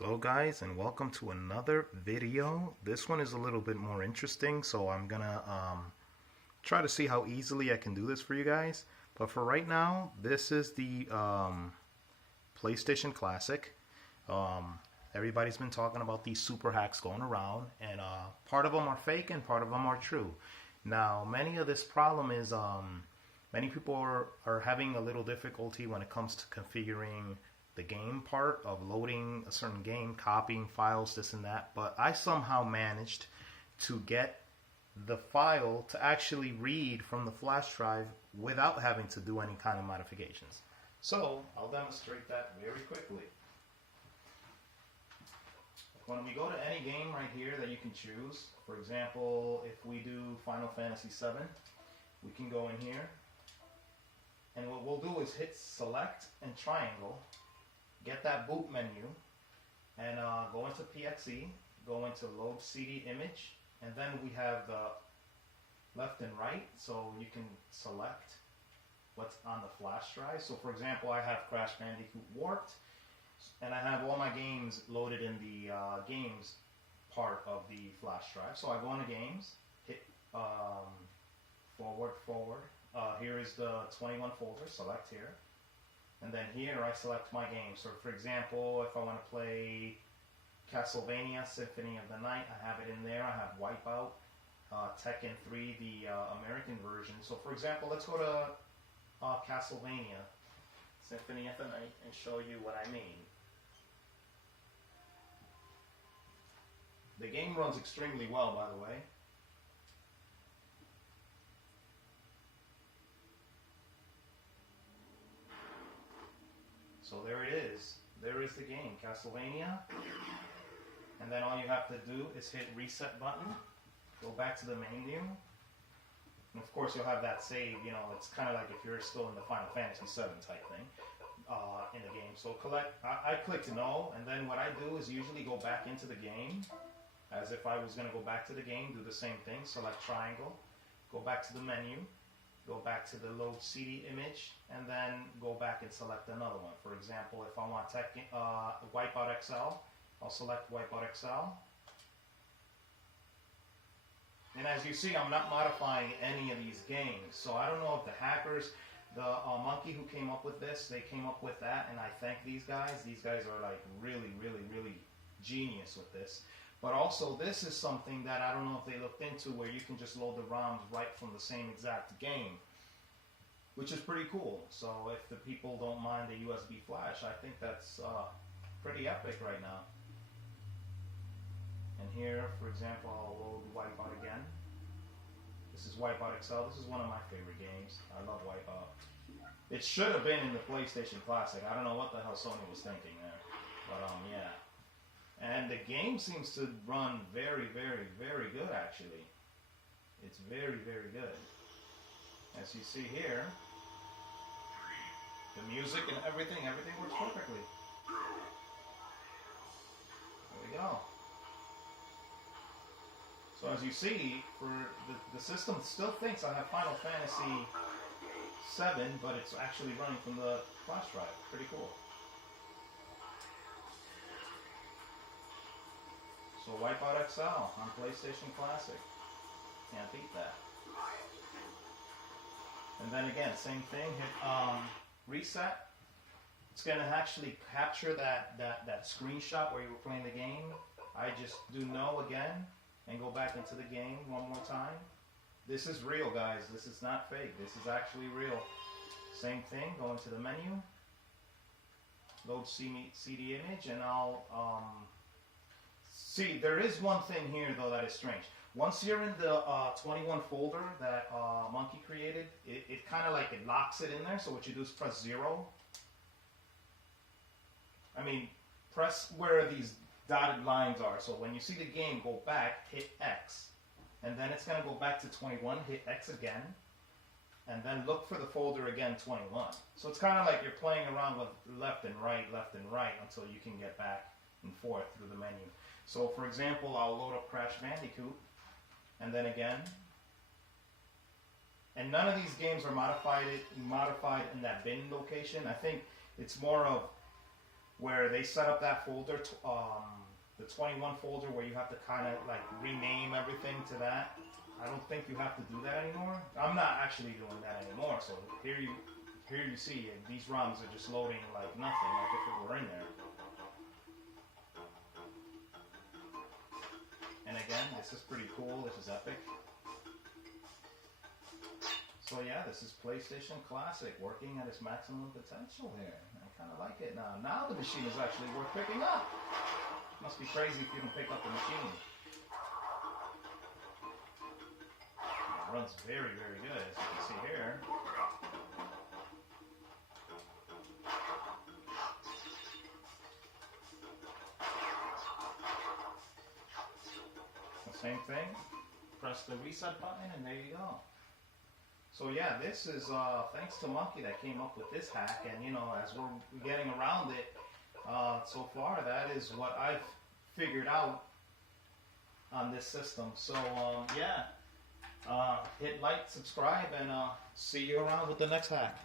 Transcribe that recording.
Hello guys and welcome to another video. This one is a little bit more interesting, so I'm gonna try to see how easily I can do this for you guys. But for right now, this is the PlayStation Classic. Everybody's been talking about these super hacks going around, and part of them are fake and part of them are true. Now, many of this problem is many people are having a little difficulty when it comes to configuring the game part of loading a certain game, copying files, this and that, but I somehow managed to get the file to actually read from the flash drive without having to do any kind of modifications. So I'll demonstrate that very quickly. When we go to any game right here that you can choose, for example, if we do Final Fantasy VII, we can go in here, and what we'll do is hit select and triangle, get that boot menu, and go into PXE, go into load CD image, and then we have the left and right, so you can select what's on the flash drive. So for example, I have Crash Bandicoot Warped, and I have all my games loaded in the games part of the flash drive. So I go into games, hit forward. Here is the 21 folder, select here. And then here I select my game. So for example, if I want to play Castlevania Symphony of the Night, I have it in there. I have Wipeout, Tekken 3, the American version. So for example, let's go to Castlevania Symphony of the Night and show you what I mean. The game runs extremely well, by the way. So there it is. There is the game, Castlevania. And then all you have to do is hit reset button, go back to the menu, and of course you'll have that save. You know, it's kind of like if you're still in the Final Fantasy VII type thing in the game. So I clicked no, and then what I do is usually go back into the game, as if I was going to go back to the game, do the same thing, select triangle, go back to the menu, go back to the load CD image, and then go back and select another one. For example, if I want Wipeout XL, I'll select Wipeout XL. And as you see, I'm not modifying any of these games. So I don't know if the hackers, the monkey who came up with this, they came up with that, and I thank these guys. These guys are like really genius with this. But also, this is something that I don't know if they looked into, where you can just load the ROMs right from the same exact game, which is pretty cool. So if the people don't mind the USB flash, I think that's pretty epic right now. And here, for example, I'll load Wipeout again. This is Wipeout XL. This is one of my favorite games. I love Wipeout. It should have been in the PlayStation Classic. I don't know what the hell Sony was thinking there. But yeah. And the game seems to run very good, actually. It's very good. As you see here, the music and everything works perfectly. There we go. So as you see, for the system still thinks I have Final Fantasy VII, but it's actually running from the flash drive. Pretty cool. So Wipeout XL on PlayStation Classic. Can't beat that. And then again, same thing, hit reset. It's going to actually capture that screenshot where you were playing the game. I just do no again and go back into the game one more time. This is real, guys. This is not fake. This is actually real. Same thing, go into the menu, load CD image, and I'll see, there is one thing here, though, that is strange. Once you're in the 21 folder that Monkey created, it kind of like it locks it in there. So what you do is press 0. I mean, press where these dotted lines are. So when you see the game, go back, hit X. And then it's going to go back to 21, hit X again. And then look for the folder again, 21. So it's kind of like you're playing around with left and right until you can get back and forth through the menu. So for example, I'll load up Crash Bandicoot, and then again. And none of these games are modified in that bin location. I think it's more of where they set up that folder, the 21 folder, where you have to kind of like rename everything to that. I don't think you have to do that anymore. I'm not actually doing that anymore. So here you see these ROMs are just loading like nothing, like if it were in there. And again, this is pretty cool. This is epic. So yeah, this is PlayStation Classic working at its maximum potential here. I kind of like it now. Now the machine is actually worth picking up. Must be crazy if you can pick up the machine. It runs very, very good, as you can see here. The same thing. Press the reset button and there you go. So yeah, this is thanks to Monkey that came up with this hack, and you know, as we're getting around it, so far that is what I've figured out on this system. So yeah, hit like, subscribe, and see you around with the next hack.